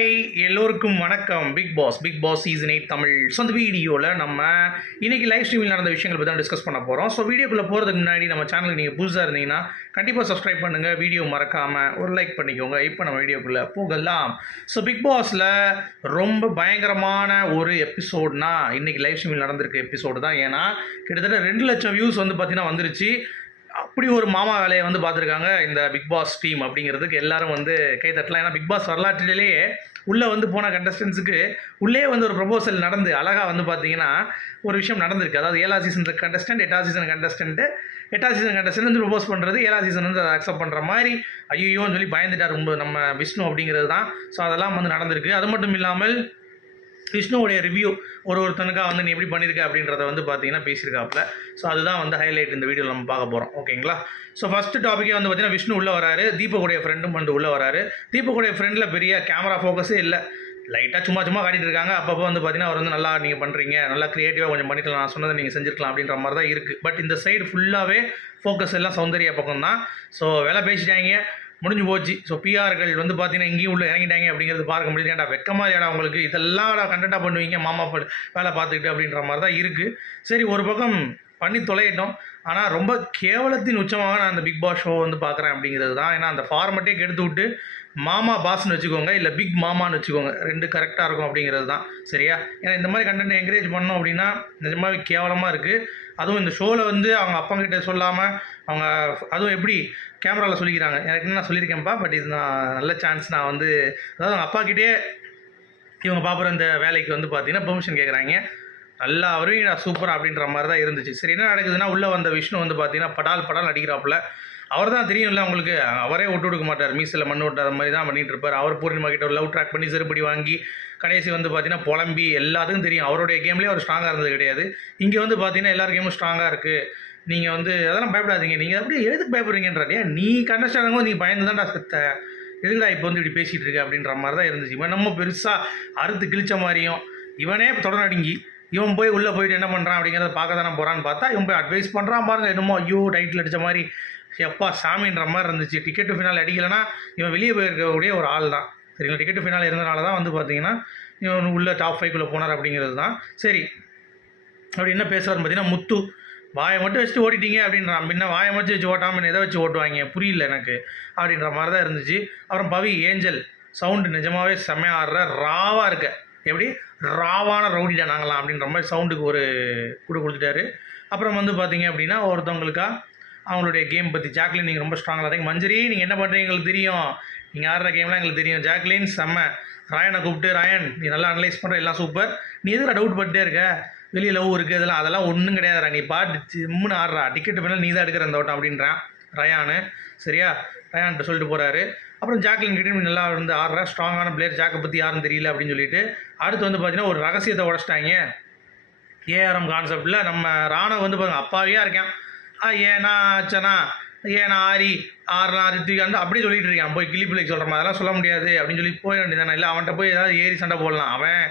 Hi எல்லோருக்கும் வணக்கம். Bigg Boss Bigg Boss season eight Tamil so அந்த வீடியோவில் நம்ம இன்றைக்கி லைவ் ஸ்ட்ரீமில் நடந்த விஷயங்கள் பற்றி தான் டிஸ்கஸ் பண்ண போகிறோம் ஸோ வீடியோக்குள்ளே போகிறதுக்கு முன்னாடி நம்ம சேனலுக்கு நீங்கள் புதுசாக இருந்தீங்கன்னா கண்டிப்பாக சப்ஸ்கிரைப் பண்ணுங்கள் வீடியோ மறக்காமல் ஒரு லைக் பண்ணிக்கோங்க. இப்போ நம்ம வீடியோக்குள்ளே போகலாம். ஸோ பிக் பாஸில் ரொம்ப பயங்கரமான ஒரு எபிசோட்னா இன்றைக்கி லைவ் ஸ்ட்ரீமில் நடந்திருக்க எபிசோடு தான். ஏன்னா கிட்டத்தட்ட ரெண்டு லட்சம் வியூஸ் வந்து பார்த்தீங்கன்னா வந்துருச்சு. அப்படி ஒரு மாமா வேலையை வந்து பார்த்துருக்காங்க. இந்த பிக் பாஸ் டீம் அப்படிங்கிறதுக்கு எல்லாரும் வந்து கை தட்டலாம். ஏன்னா பிக் பாஸ் வரலாற்றிலேயே உள்ளே வந்து போன கண்டஸ்டன்ஸுக்கு உள்ளே வந்து ஒரு ப்ரொபோசல் நடந்து அழகாக வந்து பார்த்தீங்கன்னா ஒரு விஷயம் நடந்திருக்கு. அதாவது ஏழா சீசன் கண்டஸ்டன்ட் எட்டாம் சீசன் கண்டஸ்டன்ட்டு எட்டாம் சீசன் கண்டஸ்டன்ட் வந்து ப்ரொபோஸ் பண்ணுறது ஏழா சீசன் வந்து அதை அக்செப்ட் பண்ணுற மாதிரி ஐயோன்னு சொல்லி பயந்துட்டார் ரொம்ப நம்ம விஷ்ணு அப்படிங்கிறது தான். ஸோ அதெல்லாம் வந்து நடந்திருக்கு. அது மட்டும் இல்லாமல் விஷ்ணுவோடைய ரிவ்யூ ஒரு ஒருத்தனுக்காக வந்து நீ எப்படி பண்ணியிருக்க அப்படின்றத வந்து பார்த்தீங்கன்னா பேசியிருக்காப்புல. ஸோ அதுதான் வந்து ஹைலைட் இந்த வீடியோவில் நம்ம பார்க்க போகிறோம் ஓகேங்களா ஸோ ஃபஸ்ட்டு டாப்பிக்கே வந்து பார்த்தீங்கன்னா விஷ்ணு உள்ளே வராரு தீபக்குடைய ஃப்ரெண்டும் வந்து உள்ளே வராரு. தீபக்குடைய ஃப்ரெண்டில் பெரிய கேமரா ஃபோக்கஸே இல்லை. லைட்டாக சும்மா சும்மா காட்டிட்டு இருக்காங்க. அப்பப்போ வந்து பார்த்தீங்கன்னா அவர் வந்து நல்லா நீங்கள் பண்ணுறீங்க நல்லா க்ரியேட்டிவாக கொஞ்சம் பண்ணிக்கலாம். நான் சொன்னதை நீங்கள் செஞ்சுருக்கலாம் அப்படின்ற மாதிரி தான் இருக்குது பட் இந்த சைடு ஃபுல்லாகவே ஃபோக்கஸ் எல்லாம் சௌந்தரிய பக்கம் தான் ஸோ வேலை பேசிட்டாங்க. முடிஞ்சு போச்சு. ஸோ பிஆர்கள் வந்து பார்த்தீங்கன்னா இங்கேயும் உள்ள இறங்கிட்டாங்க அப்படிங்கிறது பார்க்க முடியுது. ஏன்டா வெக்கமா ஏடா உங்களுக்கு? இதெல்லாம் கண்டென்ட்டாக பண்ணுவீங்க மாமா வேலை பார்த்துக்கிட்டு அப்படின்ற மாதிரி தான் இருக்குது சரி ஒரு பக்கம் பண்ணி தொலையிட்டோம். ஆனால் ரொம்ப கேவலத்தின் உச்சமாக நான் அந்த பிக் பாஸ் ஷோ வந்து பார்க்குறேன் அப்படிங்கிறது தான். ஏன்னா அந்த ஃபார்மெட்டே கெடுத்து விட்டு மாமா பாஸ்னு வச்சுக்கோங்க இல்லை பிக் மாமான்னு வச்சுக்கோங்க. ரெண்டு கரெக்டாக இருக்கும் அப்படிங்கிறது தான். சரியா? ஏன்னா இந்த மாதிரி கண்டென்ட் என்கரேஜ் பண்ணோம் அப்படின்னா நிஜமாவே கேவலமாக இருக்குது அதுவும் இந்த ஷோவில் வந்து அவங்க அப்பங்கிட்ட சொல்லாமல் அவங்க அதுவும் எப்படி? கேமராவில் சொல்லிக்கிறாங்க. எனக்கு என்ன நான் சொல்லியிருக்கேன்ப்பா பட் இது நான் நல்ல சான்ஸ் நான் வந்து அதாவது அவங்க அப்பாக்கிட்டே இவங்க பார்க்குற இந்த வேலைக்கு வந்து பார்த்தீங்கன்னா பெர்மிஷன் கேட்குறாங்க நல்லா வருவீங்கடா சூப்பர் அப்படின்ற மாதிரி தான் இருந்துச்சு. சரி என்ன நடக்குதுன்னா உள்ளே வந்த விஷ்ணு வந்து பார்த்தீங்கன்னா படால் படால் அடிக்கிறாப்புல. அவர் தான் தெரியும்ல உங்களுக்கு. அவரே விட்டு கொடுக்க மாட்டார். மீசில் மண் ஓட்டாத மாதிரி தான் பண்ணிகிட்டு இருப்பார். அவர் பூர்ணிமா கிட்ட ஒரு லவ் ட்ராக் பண்ணி செருப்படி வாங்கி கடைசி வந்து பார்த்தீங்கன்னா புலம்பி எல்லாத்துக்கும் தெரியும். அவருடைய கேம்லேயே அவர் ஸ்ட்ராங்காக இருந்தது கிடையாது. இங்கே வந்து பார்த்தீங்கன்னா எல்லார் கேமும் ஸ்ட்ராங்காக இருக்குது நீங்கள் வந்து அதெல்லாம் பயப்படாதீங்க. நீங்கள் அப்படியே எதுக்கு பயப்படுறீங்கன்றாடியா நீ கண்டஸ்டாகும் நீ பயந்து தான்டா செத்த. எதுக்குடா இப்போ வந்து இப்படி பேசிகிட்டு இருக்க அப்படின்ற மாதிரி தான் இருந்துச்சு. இவன் நம்ம பெருசாக அறுத்து கிழிச்ச மாதிரியும் இவனே தொடர் அடுங்கி இவன் போய் உள்ளே போயிட்டு என்ன பண்ணுறான் அப்படிங்கிறத பார்க்க தானே போகிறான்னு பார்த்தா இவன் போய் அட்வைஸ் பண்ணுறான் பாருங்கள் என்னமோ ஐயோ டைட்டில் அடித்த மாதிரி எப்பா சாமின்ற மாதிரி இருந்துச்சு. டிக்கெட்டு ஃபினால் அடிக்கலைன்னா இவன் வெளியே போயிருக்கக்கூடிய ஒரு ஆள் தான். சரிங்களா? டிக்கெட்டு ஃபினால் இருந்தனால தான் வந்து பார்த்தீங்கன்னா இவன் உள்ள டாப் ஃபைவ்க்குள்ளே போனார் அப்படிங்கிறது தான். சரி. அப்படி என்ன பேசுவார்னு பார்த்தீங்கன்னா முத்து. வாயை மட்டும் வச்சுட்டு ஓடிட்டீங்க அப்படின்றான். பின்ன வாயை மட்டும் வச்சு ஓட்டாமல் எதை வச்சு ஓட்டுவாங்க? புரியல எனக்கு. அப்படின்ற மாதிரி தான் இருந்துச்சு. அப்புறம் பவி ஏஞ்சல். சவுண்டு நிஜமாகவே செம்மையாக ஆடுற ராவாக இருக்க. எப்படி? ராவான ரவுடிடா நாங்களாம் அப்படின்ற மாதிரி சவுண்டுக்கு ஒரு குடு கொடுத்துட்டாரு. அப்புறம் வந்து பார்த்தீங்க அப்படின்னா ஒருத்தவங்களுக்காக அவங்களுடைய கேம் பற்றி ஜாக்லின் நீங்கள் ரொம்ப ஸ்ட்ராங்காக இருக்கீங்க மஞ்சரி நீங்கள் என்ன பண்ணுறீங்க எங்களுக்கு தெரியும். நீங்கள் ஆடுற கேம்லாம் எங்களுக்கு தெரியும். ஜாக்லின் செம்ம. ராயனை கூப்பிட்டு ராயன் நீ நல்லா அனலைஸ் பண்ணுற எல்லாம் சூப்பர் நீ எதுக்கு டவுட் பட்டே இருக்க? வெளியே லவ் இருக்குது இதெல்லாம் அதெல்லாம் ஒன்றும் கிடையாதுடா. நீ பாட்டு சிம்முன்னு ஆடுறா. டிக்கெட் வேணாலும் நீ தான் எடுக்கிற அந்த ஓட்டம் அப்படின்றான் ரயானு. சரியா? ரயான்ட்டு சொல்லிட்டு போகிறாரு அப்புறம் ஜாக்லின் கிட்ட நீ நல்லா வந்து ஆடுற. ஸ்ட்ராங்கான பிளேயர் ஜாக்கை பற்றி யாரும் தெரியல அப்படின்னு சொல்லிட்டு அடுத்து வந்து பார்த்தீங்கன்னா ஒரு ரகசியத்தை உடச்சிட்டாங்க. ஏஆர்எம் கான்செப்டில் நம்ம ராணுவ வந்து பாருங்க அப்பாவியாக இருக்கேன். ஏனா ஆச்சனா ஏனா ஆரி? ஆறுலாம் ரித்விக் வந்து அப்படியே சொல்லிட்டு இருக்கான். போய் கிளி பிள்ளைக்கு சொல்கிற மாதிரிலாம் சொல்ல முடியாது. அப்படின்னு சொல்லி போய் வேண்டியதானே இல்லை. அவன்கிட்ட போய் ஏதாவது ஏறி சண்டை போடலாம். அவன்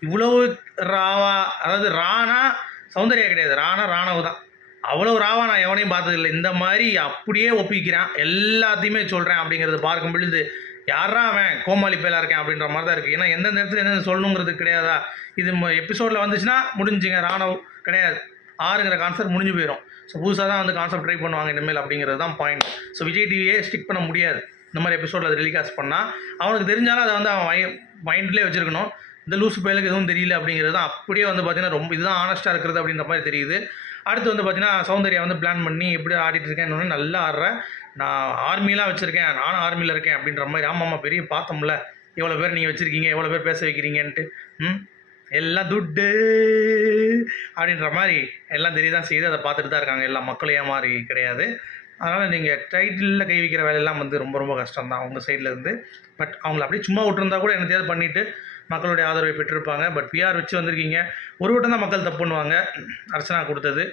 இவ்வளவு ராவா அதாவது ராணா சௌந்தர்யா கிடையாது. ராணா ராணவ் தான். அவ்வளோ ராவா நான் எவனையும் பார்த்ததில்லை. இந்த மாதிரி அப்படியே ஒப்பிக்கிறான். எல்லாத்தையுமே சொல்கிறேன் அப்படிங்கிறது பார்க்கும் பொழுது யாரா அவன்? கோமாளி பேலாக இருக்கேன் அப்படின்ற மாதிரி தான் இருக்குது ஏன்னா எந்தெந்த இடத்துல என்னென்ன சொல்லணுங்கிறது கிடையாதா? இது எபிசோடில் வந்துச்சுன்னா முடிஞ்சுங்க. ராணவ் கிடையாது. ஆறுங்கிற கான்செப்ட் முடிஞ்சு போயிடும் ஸோ புதுசாக தான் வந்து கான்செப்ட் ட்ரை பண்ணுவாங்க இனிமேல் அப்படிங்கிறது தான் பாயிண்ட் ஸோ விஜய் டிவியே ஸ்டிக் பண்ண முடியாது. இந்த மாதிரி எபிசோடில் அது டெலிகாஸ்ட் பண்ணால் அவனுக்கு தெரிஞ்சாலும் அதை வந்து அவன் மை மைண்ட்லேயே வச்சுருக்கணும். இந்த லூசு பயலுக்கு எதுவும் தெரியல அப்படிங்கிறது தான். அப்படியே வந்து பார்த்தீங்கன்னா ரொம்ப இதுதான் ஆனஸ்ட்டாக இருக்கிறது அப்படின்ற மாதிரி தெரியுது. அடுத்து வந்து பார்த்தீங்கன்னா சௌந்தர்யா வந்து பிளான் பண்ணி எப்படி ஆடிட்டு இருக்கேன் நல்லா ஆடுறேன் நான் ஆர்மிலாம் வச்சுருக்கேன். நானும் ஆர்மியில் இருக்கேன் அப்படின்ற மாதிரி. ஆமாம் பெரிய பார்த்தோம்ல எவ்வளோ பேர் நீங்கள் வச்சுருக்கீங்க? எவ்வளோ பேர் பேச வைக்கிறீங்கன்ட்டு. ம்? எல்லாம் துட்டு அப்படின்ற மாதிரி எல்லாம் தெரியதான் செய்து அதை பார்த்துட்டு தான் இருக்காங்க. எல்லா மக்களும் ஏமாறி கிடையாது. அதனால் நீங்கள் டைட்டிலில் கை வைக்கிற வேலையெல்லாம் வந்து ரொம்ப ரொம்ப கஷ்டம் தான் அவங்க சைடில் இருந்து. பட் அவங்கள அப்படியே சும்மா விட்டுருந்தா கூட என்னத்தையாவது பண்ணிவிட்டு மக்களுடைய ஆதரவை பெற்றிருப்பாங்க. பட் பிஆர் வச்சு வந்திருக்கீங்க. ஒரு வட்டம் தான் மக்கள் தப்பு பண்ணுவாங்க. அர்ச்சனா கொடுத்தது.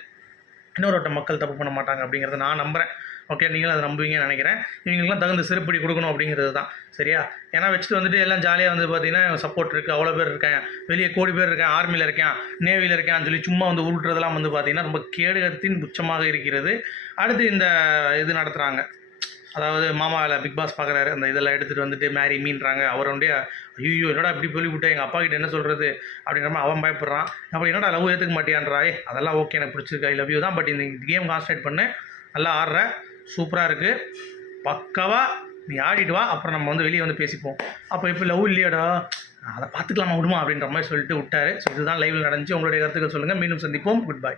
இன்னொரு வட்டம் மக்கள் தப்பு பண்ண மாட்டாங்க அப்படிங்கிறத நான் நம்புகிறேன் ஓகே நீங்களும் அதை நம்புவீங்கன்னு நினைக்கிறேன். இவங்களுக்குலாம் தகுந்த செருப்படி கொடுக்கணும் அப்படிங்கிறது தான். சரியா? ஏன்னா வச்சுட்டு வந்துட்டு எல்லாம் ஜாலியாக வந்து பார்த்தீங்கன்னா சப்போர்ட் இருக்குது அவ்வளோ பேர் இருக்கேன் வெளியே கோடி பேர் இருக்கேன் ஆர்மியில் இருக்கேன் நேவியில் இருக்கேன்னு சொல்லி சும்மா வந்து உருட்டுறதெல்லாம் வந்து பார்த்தீங்கன்னா ரொம்ப கேடுகத்தின் உச்சமாக இருக்கிறது. அடுத்து இந்த இது நடத்துகிறாங்க அதாவது மாமாவில் பிக் பாஸ் பார்க்குறாரு அந்த இதெல்லாம் எடுத்துகிட்டு வந்துட்டு மேரி மீன்றாங்க அவருடைய ஐயோ என்னடா இப்படி சொல்லிவிட்டு எங்கள் அப்பா கிட்ட என்ன சொல்கிறது அப்படின்ற மாதிரி அவன் பயப்படுறான். அப்புறம் என்னடா லவ் ஏற்றுக்க மாட்டியான்றாய்? அதெல்லாம் ஓகே எனக்கு பிடிச்சிருக்கு. ஐ லவ் யூ தான். பட் இந்த கேம் கான்சன்ட்ரேட் பண்ணு. நல்லா ஆடுற. சூப்பராக இருக்குது பக்காவாக நீ ஆடிட்டு வா அப்புறம் நம்ம வந்து வெளியே வந்து பேசிப்போம். அப்போ இப்போ லவ் இல்லையாடா? அதை பார்த்துக்கலாமா விடுமா அப்படின்ற மாதிரி சொல்லிட்டு விட்டாரு. ஸோ இதுதான் லைவில் நடந்துச்சு. உங்களுடைய கருத்துக்கள் சொல்லுங்கள் மீண்டும் சந்திப்போம். Good bye